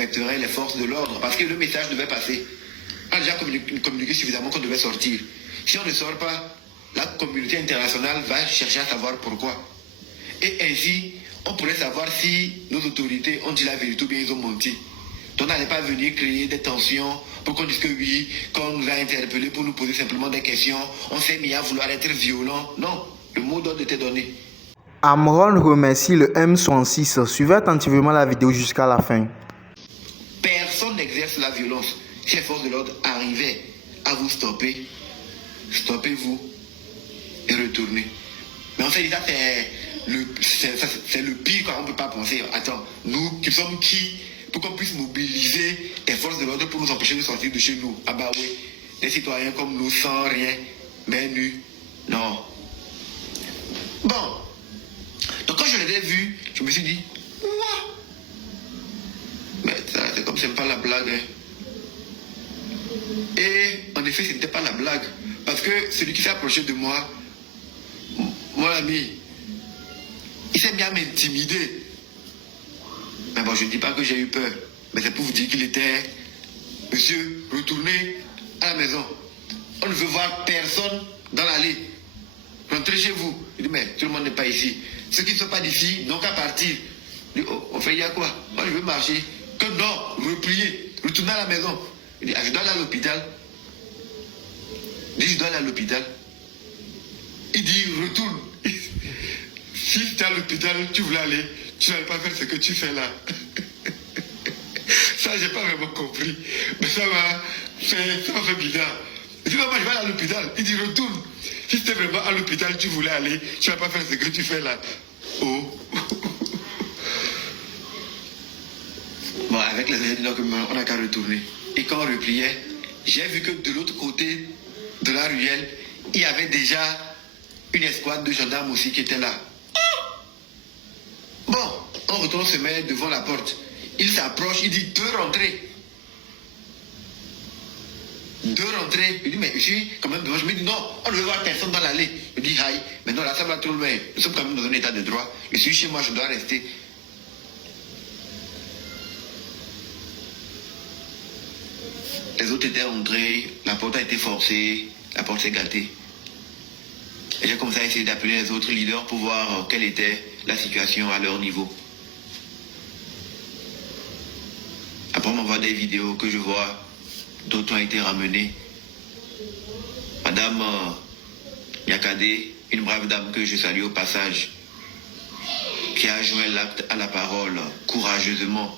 respecterait les forces de l'ordre parce que le message devait passer. On a déjà communiqué suffisamment qu'on devait sortir. Si on ne sort pas, la communauté internationale va chercher à savoir pourquoi. Et ainsi, on pourrait savoir si nos autorités ont dit la vérité ou bien ils ont menti. Donc on n'allait pas venir créer des tensions pour qu'on dise que oui, qu'on nous a interpellés pour nous poser simplement des questions. On s'est mis à vouloir être violent. Non, le mot d'ordre était donné. Amron remercie le M66. Suivez attentivement la vidéo jusqu'à la fin. Personne n'exerce la violence. Si les forces de l'ordre arrivaient à vous stopper, stoppez-vous et retournez. Mais en fait, ça c'est le pire qu'on ne peut pas penser. Attends, nous qui sommes qui pour qu'on puisse mobiliser les forces de l'ordre pour nous empêcher de sortir de chez nous? Ah bah oui, des citoyens comme nous, sans rien, mais nus. Non. Bon. Donc quand je les ai vus, je me suis dit, ouah. Mais ça, c'est comme c'est pas la blague. Hein. Et en effet, ce n'était pas la blague. Parce que celui qui s'est approché de moi, mon ami, il s'est mis à m'intimider. Mais bon, je ne dis pas que j'ai eu peur. Mais c'est pour vous dire qu'il était, monsieur, retournez à la maison. On ne veut voir personne dans l'allée. Rentrez chez vous. Il dit, mais tout le monde n'est pas ici. Ceux qui ne sont pas d'ici n'ont qu'à partir. Il dit, oh, on fait, il y a quoi? Moi, je veux marcher. Que non, replier, retourner à la maison. Il dit, ah, je dois aller à l'hôpital. Il dit, je dois aller à l'hôpital. Il dit, retourne. Si tu es à l'hôpital, tu voulais aller, tu n'allais pas faire ce que tu fais là. Ça, j'ai pas vraiment compris. Mais ça m'a fait bizarre. Il dit, moi, je vais aller à l'hôpital. Il dit, retourne. Si c'était vraiment à l'hôpital, tu voulais aller, tu vas pas faire ce que tu fais là. Oh. Bon, avec les agents on n'a qu'à retourner. Et quand on repliait, j'ai vu que de l'autre côté de la ruelle, il y avait déjà une escouade de gendarmes aussi qui était là. Bon, on retourne se met devant la porte. Il s'approche, il dit deux rentrées. Deux rentrées. Il dit, mais je suis quand même devant. Je me dis, non, on ne veut voir personne dans l'allée. Je dis, aïe, mais non, là, ça va trop loin. Nous sommes quand même dans un état de droit. Je suis chez moi, je dois rester. Les autres étaient rentrés, la porte a été forcée, la porte s'est gâtée. Et j'ai commencé à essayer d'appeler les autres leaders pour voir quelle était la situation à leur niveau. Après, on m'envoie des vidéos que je vois, d'autres ont été ramenés. Madame Yakade, une brave dame que je salue au passage, qui a joint l'acte à la parole courageusement.